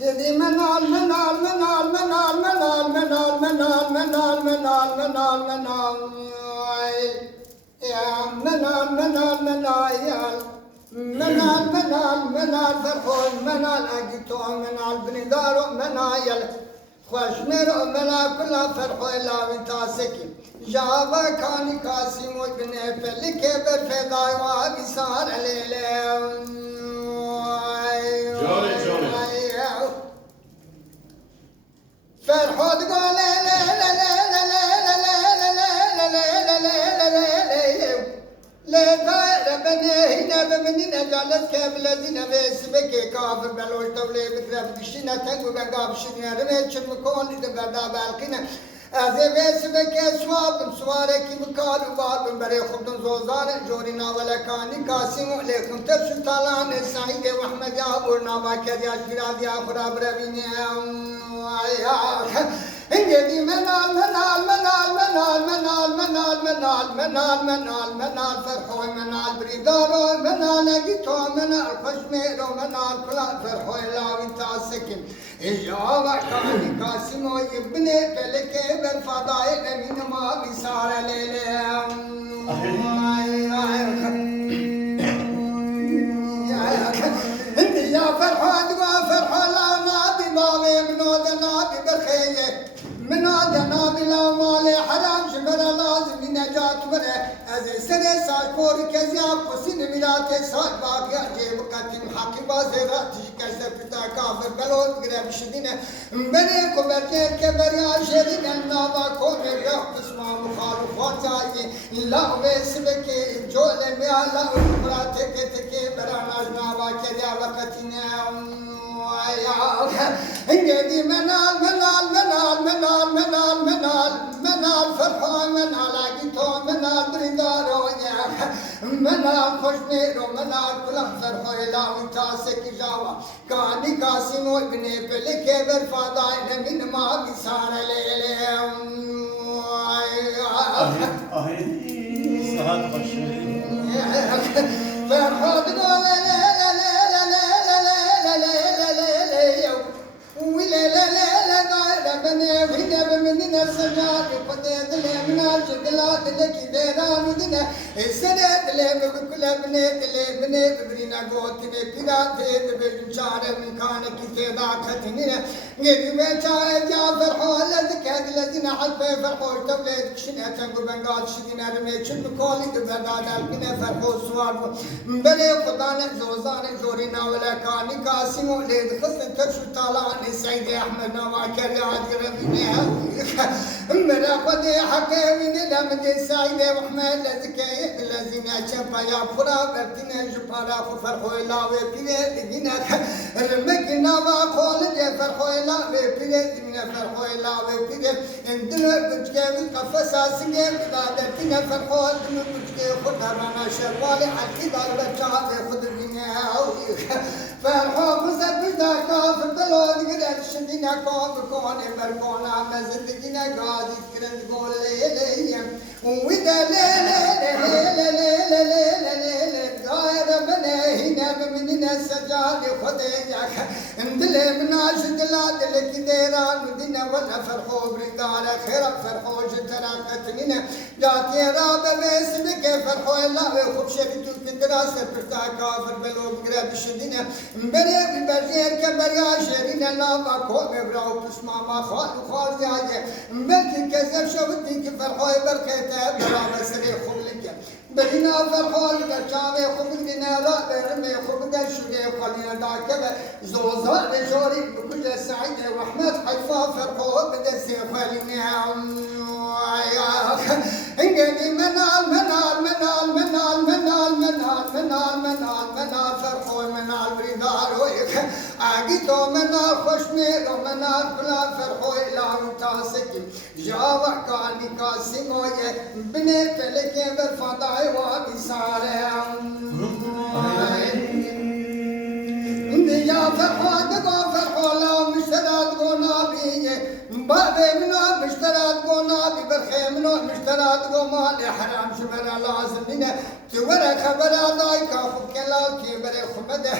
جدي منال منال منال منال منال منال منال منال منال منال منال يا منال منال منال يا منال منال منال فرحون منال أجتو منال بندارو منال خوشمر منال كلا فرحو إلا وتاسكي جاوا كاني قاسم وبني فلك برفداي وابصار ليلة فرحود قال لا لا لا لا لا لا لا لا لا لا لا بني هنا بمننا جالس كابل زين بسبك كافر بلوش دولة بكرة بكشنا تنقو بقاب شنيا رميت شمكون إذا بدأ بالكنا أذي بسبك سواب سوارك مكال وبال بري خبز زوزان جورنا ولا كاني قاسم عليكم تبشر طالان سعيد وأحمد يا أبورنا باكر يا شباب يا خراب ربينا إنجدي منال منال منال منال منال منال منال منال منال منال فرحوي منال بريدارو منال أجيتو منال خشميرو منال كلا فرحوي لا ويتاسكن إجابة كاني قاسمو يبني فلكي بالفضائل من ما بيصار ليلهم انت يا فرحان وفرحان لا نابي مالي منود نابي برخيه منود نابي لا مالي حرام شمر لازم نجات مره از سنه ساكور كزياب حسين ميلاد ساك باقي جيب قتم حقي بازرات كسر پتا کافر بلوت گرم شدینه بني كبرتين كبريا شدين النابا كون يا قسمه مخالفات جاي لا وسبك جول ميا لا براتك تك برانا نابا كذا وقتنا انجدي منال منال منال منال منال منال منال فرحان منال اجيتو منال بريدارو منال خوشميرو منال كلام فرحو لا وتاسك جاوا كاني قاسم ابن بلك بالفضائل من ما بصار ليلهم صحات خوشمير فرحو لا لا لا لا لا ولا لا لا لا دايره بني وهنا بمننا السجاد قديد لمنا الجدلات لك ديران ودنا السنه لم بكل بني بني برينا قوت بيدا تيد بالشعر من كان كتيدا ختننا غير ما جا فرحو لذك الذين حب فرحو تولد شنو تنقو بنقال شدينا رمي شن كولي بغداد الكنا فرحو سوار بني قدان زوزان زورنا ولا كان قاسم ولد خصن تشو طالع سعيد احمد نواكر يا ربنا مرا قد حكيم لمد سعيد احمد لذكي الذين شفا يا فرا برتنا جبارا فرحو لا وبينا دينا رمكنا وقول فرحو لا وبينا فرحو لا وبينا عندنا بجكي قفصا سنين بدادتنا فرحو دم بجكي خدرانا شوالي حكي دار بچا خد بينا فرحو بزد بدا كافر بلود قدر شدنا كافر كون بركونا مزدقنا قاضي كرند قول ليليم وإذا ليلة ليلة ليلة ليلة ليلة داير بنا هنا بمننا السجاد خديجك اندل من عشق لا دلك ديران ودنا ولا فرحو بردار خير فرحو جتنا قتننا جاتي راب باسمك فرحو الله وخب شبتو كدراسة برتا كافر بلوب قرب شدنا بني ببرجير كبريا شرين الله باكو مبراو بسما ما خال وخال زاجة بلكي كذب شوتي كفرحو بركته برا بسري خلك بدنا فرحو لكشامي خبز بنا لا برمي خبز شجع قليلا داكبة زوزان جوري بكل سعيد واحمد حيفا فرحو بدسي خلينا انجدي منال منال منال منال منال منال منال منال منال فرحو منال بريدارو اجيتو منال خوشميرو منال كلا فرحو لا متاسكين جاوا كاني قاسمو بني فلك بالفضاء وبصارهم يا فرحو دغو فرحو لا مشترات غو نبي بابي منو مشترات قونا ببرخي منو مشترات قوما حرام شبرا لازم لنا تورا خبرا ضايكا خبكلا كبري خمده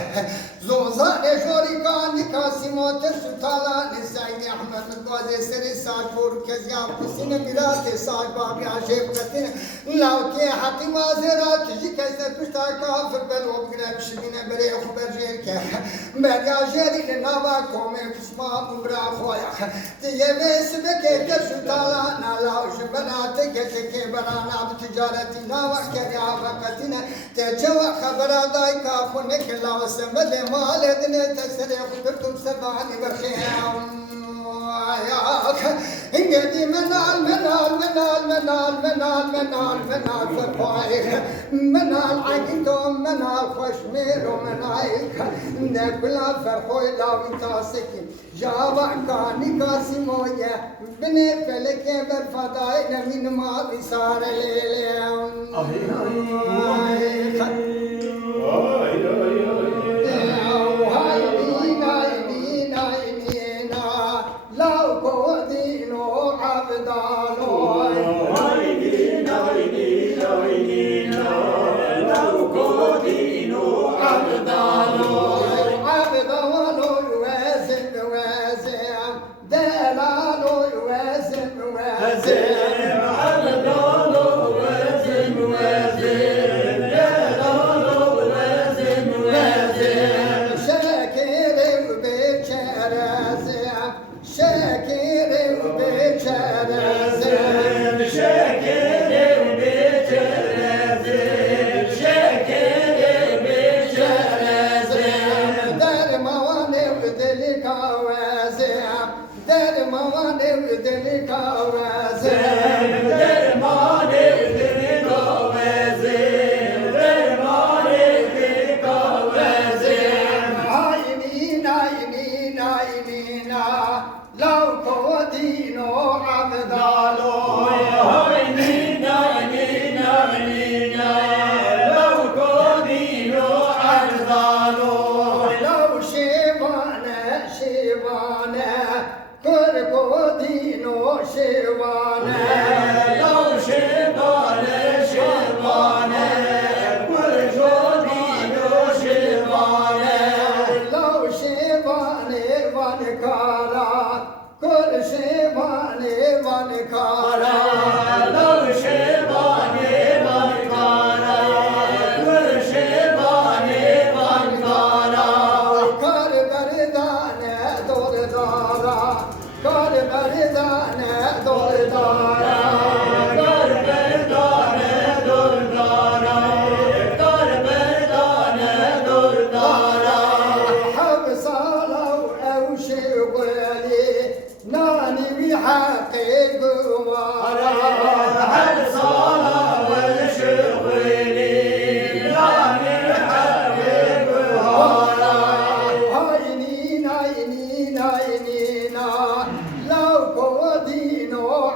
زوزان شوري كان نكاسي موتر سطالا نسعيد احمد مدوازي سري ساجور كزياب كسين مراتي ساج بابي عشيب قتين لاوكي حقي مازرات تجي كسر بشتا كافر بلوب قرب شبين بري خبر جيرك مريا جيري لنابا كومي كسما مبرا خويا تيبي سبكي كسطالا نالاو شبنا تكتكي برانا بتجارتي ناوا كريا فقتنا تجوا خبرا ضايكا خونك لا وسمد مال دني تسري خبرتم سبعني برخيام انقدي منال منال منال منال منال منال منال فرقايخ منال عقدهم منال خشمير ومنايخ ناكلا فرحوي لاو تاسكي جاوا كاني كاسي مويا بني فلك برفضاي نمين ما بصار ليليام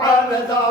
عبدا